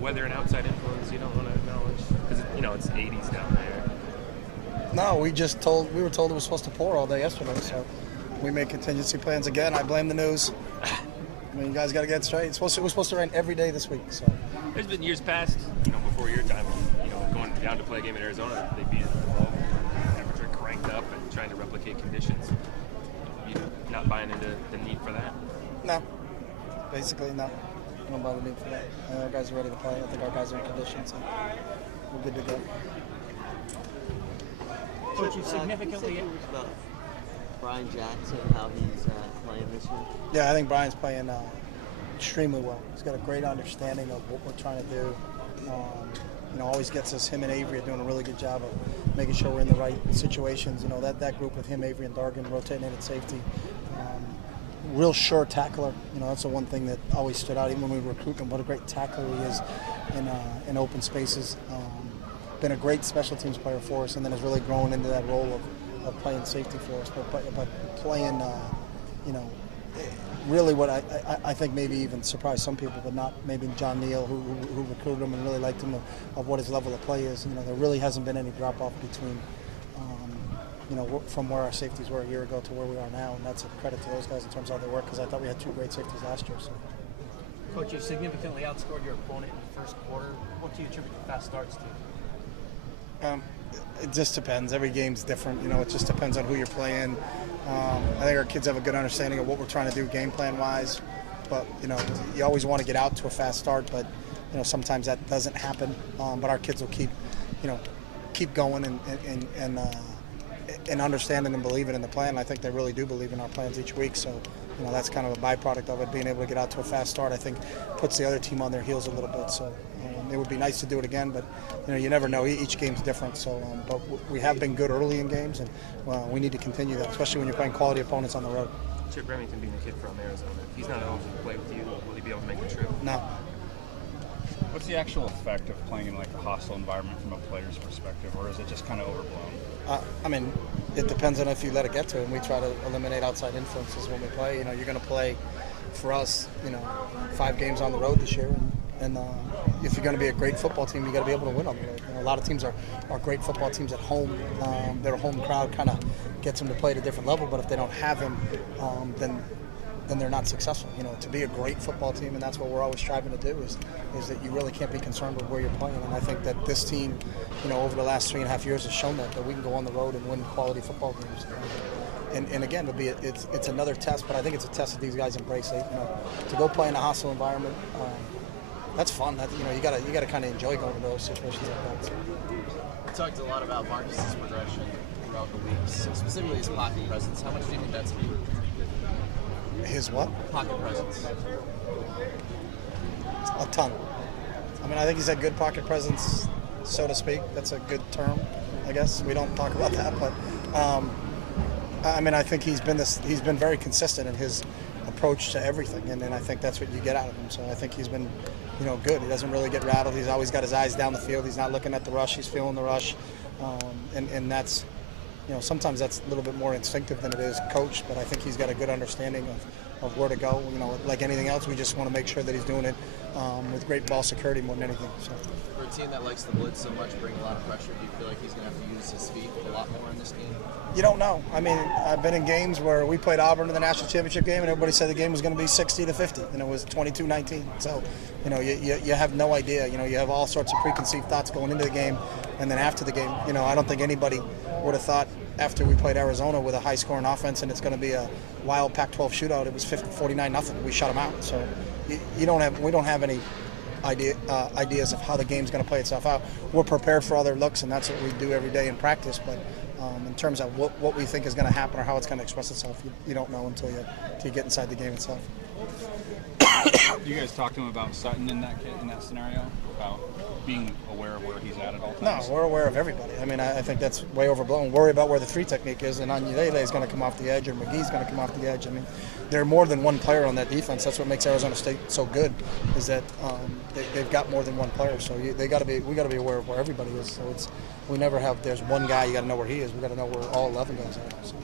weather and outside influence you don't want to acknowledge? Because it's 80s down there. No, we were told it was supposed to pour all day yesterday, so we made contingency plans again. I blame the news. I mean, you guys got to get straight. It was supposed to rain every day this week, so. There's been years past, before your time, going down to play a game in Arizona, they beat it below, temperature cranked up and trying to replicate conditions. You not buying into the need for that? No, basically no. I don't buy the need for that. Our guys are ready to play. I think our guys are in condition, so we're good to go. Coach, you significantly about Brian Jackson, how he's playing this year. Yeah, I think Brian's playing extremely well. He's got a great understanding of what we're trying to do. Always gets us. Him and Avery are doing a really good job of making sure we're in the right situations. That group with him, Avery, and Dargan rotating in at safety. Real sure tackler. That's the one thing that always stood out, even when we were recruiting him. What a great tackler he is in open spaces. Been a great special teams player for us, and then has really grown into that role of playing safety for us. But playing, really what I think maybe even surprised some people, but not maybe John Neal, who recruited him and really liked him, of what his level of play is. There really hasn't been any drop-off between, from where our safeties were a year ago to where we are now, and that's a credit to those guys in terms of how they work, because I thought we had two great safeties last year. So. Coach, you significantly outscored your opponent in the first quarter. What do you attribute the fast starts to? It just depends. Every game's different. It just depends on who you're playing. I think our kids have a good understanding of what we're trying to do game plan wise. But you always want to get out to a fast start, but sometimes that doesn't happen. But our kids will keep going and understanding and believing in the plan. I think they really do believe in our plans each week. So that's kind of a byproduct of it. Being able to get out to a fast start, I think, puts the other team on their heels a little bit. So it would be nice to do it again, but you never know. Each game's different. So, but we have been good early in games, and we need to continue that, especially when you're playing quality opponents on the road. Chip Remington being a kid from Arizona, if he's not eligible to play with you, will he be able to make the trip? No. What's the actual effect of playing in like a hostile environment from a player's perspective, or is it just kind of overblown? It depends on if you let it get to it, and we try to eliminate outside influences when we play. You're going to play, for us, 5 games on the road this year, and if you're going to be a great football team, you got to be able to win on the road. A lot of teams are great football teams at home. Their home crowd kind of gets them to play at a different level, but if they don't have him, then they're not successful. To be a great football team, and that's what we're always striving to do, is that you really can't be concerned with where you're playing. And I think that this team, over the last 3.5 years has shown that we can go on the road and win quality football games. And again, it's another test, but I think it's a test that these guys embrace. To go play in a hostile environment, that's fun. You got to kind of enjoy going to those situations like that. So. We talked a lot about Marcus's progression throughout the weeks, specifically his pocket presence. How much do you think that's improved? His what? Pocket presence. A ton. I think he's had good pocket presence, so to speak. That's a good term, I guess. We don't talk about that, but I think he's been very consistent in his approach to everything, and I think that's what you get out of him. So I think he's been, good. He doesn't really get rattled. He's always got his eyes down the field. He's not looking at the rush. He's feeling the rush, and that's, sometimes that's a little bit more instinctive than it is coached. But I think he's got a good understanding of where to go. Like anything else, we just want to make sure that he's doing it with great ball security more than anything. So. For a team that likes to blitz so much, bring a lot of pressure, do you feel like he's going to have to use his feet a lot more in this game? You don't know. I've been in games where we played Auburn in the national championship game, and everybody said the game was going to be 60-50, and it was 22-19. So, you have no idea. You have all sorts of preconceived thoughts going into the game, and then after the game. I don't think anybody would have thought after we played Arizona with a high-scoring offense and it's going to be a wild Pac-12 shootout. It was 49-0. We shut them out. So, we don't have any ideas of how the game's going to play itself out. We're prepared for other looks, and that's what we do every day in practice. But in terms of what we think is going to happen or how it's going to express itself, you don't know until you get inside the game itself. Do you guys talk to him about Sutton in that scenario, about being aware of where he's at all times? No, we're aware of everybody. I think that's way overblown. Worry about where the 3 technique is, and Anyele is going to come off the edge, or McGee's going to come off the edge. There are more than one player on that defense. That's what makes Arizona State so good, is that they've got more than one player. So we got to be aware of where everybody is. So we never have. There's one guy, you got to know where he is. We got to know where all 11 guys are. So.